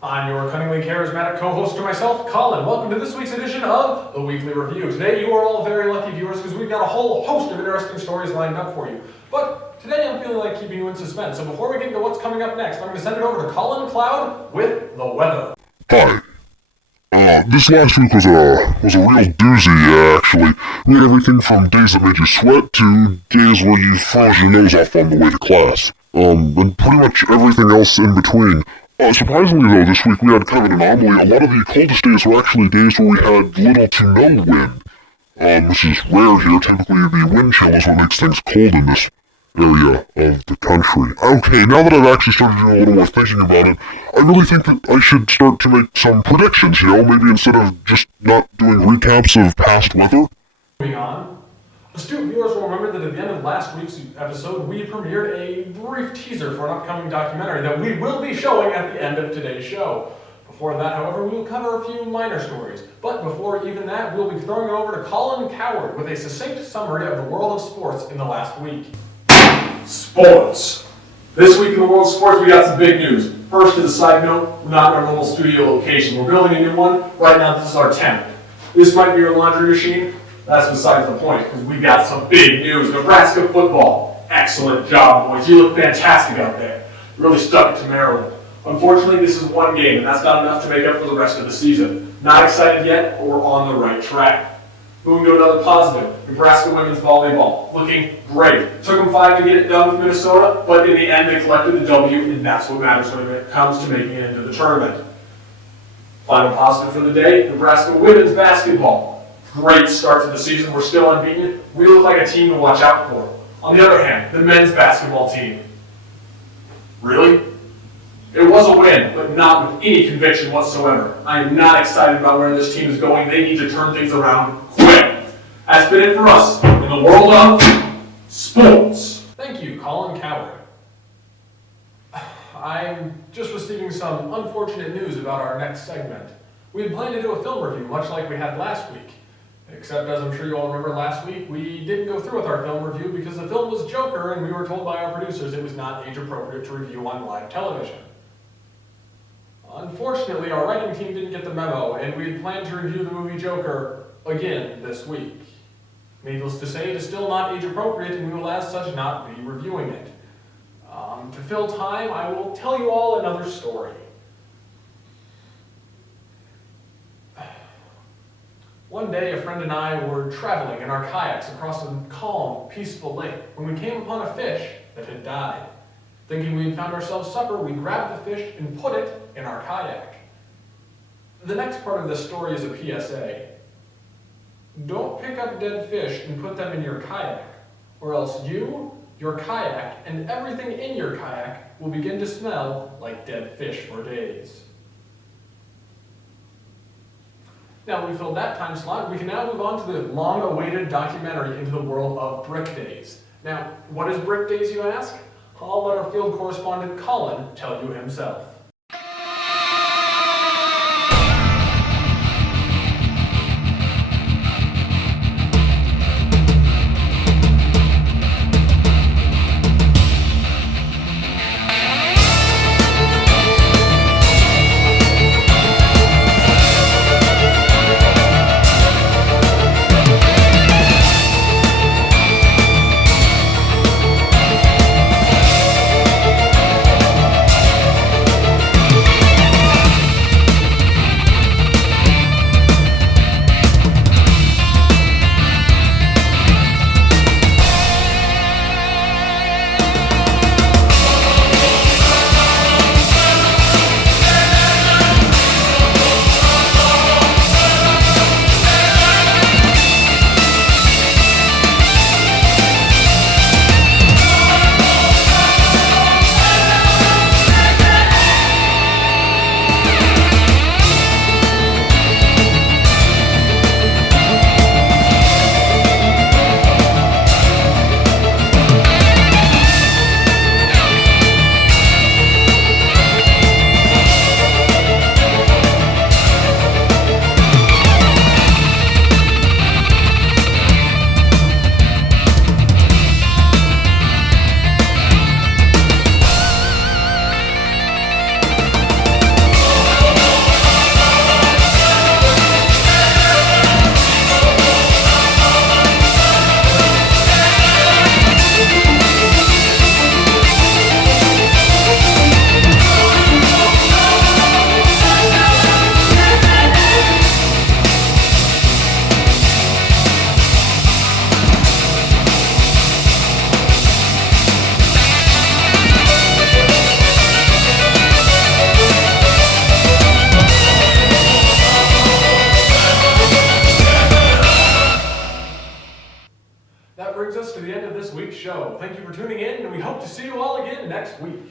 I'm your cunningly charismatic co-host to myself, Colin. Welcome to this week's edition of The Weekly Review. Today you are all very lucky viewers because we've got a whole host of interesting stories lined up for you. But today I'm feeling like keeping you in suspense, so before we get into what's coming up next, I'm going to send it over to Colin Cloud with the weather. Hi. This last week was a real doozy, actually. We had everything from days that made you sweat to days where you froze your nose off on the way to class. And pretty much everything else in between. Surprisingly though, this week we had kind of an anomaly. A lot of the coldest days were actually days where we had little to no wind. This is rare here. Typically the wind chill is what makes things cold in this area of the country. Okay, now that I've actually started doing a little more thinking about it, I really think that I should start to make some predictions, maybe instead of just not doing recaps of past weather. Moving on. Astute viewers will remember that at the end of last week's episode, we premiered a brief teaser for an upcoming documentary that we will be showing at the end of today's show. Before that, however, we will cover a few minor stories. But before even that, we'll be throwing it over to Colin Coward with a succinct summary of the world of sports in the last week. Sports. This week in the world of sports, we got some big news. First, as a side note, we're not in our normal studio location. We're building a new one. Right now, this is our tent. This might be your laundry machine. That's besides the point, because we got some big news. Nebraska football. Excellent job, boys. You look fantastic out there. You really stuck it to Maryland. Unfortunately, this is one game, and that's not enough to make up for the rest of the season. Not excited yet, but we're on the right track. Moving to another positive, Nebraska women's volleyball. Looking great. Took them 5 to get it done with Minnesota, but in the end they collected the W, and that's what matters when it comes to making it into the tournament. Final positive for the day, Nebraska women's basketball. Great start to the season. We're still unbeaten. We look like a team to watch out for. On the other hand, the men's basketball team. Really? It was a win, but not with any conviction whatsoever. I am not excited about where this team is going. They need to turn things around quick. That's been it for us in the world of sports. Thank you, Colin Coward. I'm just receiving some unfortunate news about our next segment. We had planned to do a film review, much like we had last week. Except, as I'm sure you all remember last week, we didn't go through with our film review because the film was Joker and we were told by our producers it was not age appropriate to review on live television. Unfortunately, our writing team didn't get the memo and we had planned to review the movie Joker again this week. Needless to say, it is still not age appropriate and we will as such not be reviewing it. To fill time, I will tell you all another story. One day, a friend and I were traveling in our kayaks across a calm, peaceful lake when we came upon a fish that had died. Thinking we had found ourselves supper, we grabbed the fish and put it in our kayak. The next part of this story is a PSA. Don't pick up dead fish and put them in your kayak, or else you, your kayak, and everything in your kayak will begin to smell like dead fish for days. Now that we filled that time slot, we can now move on to the long-awaited documentary into the world of Brick Days. Now, what is Brick Days, you ask? I'll let our field correspondent Colin tell you himself. show. Thank you for tuning in, and we hope to see you all again next week.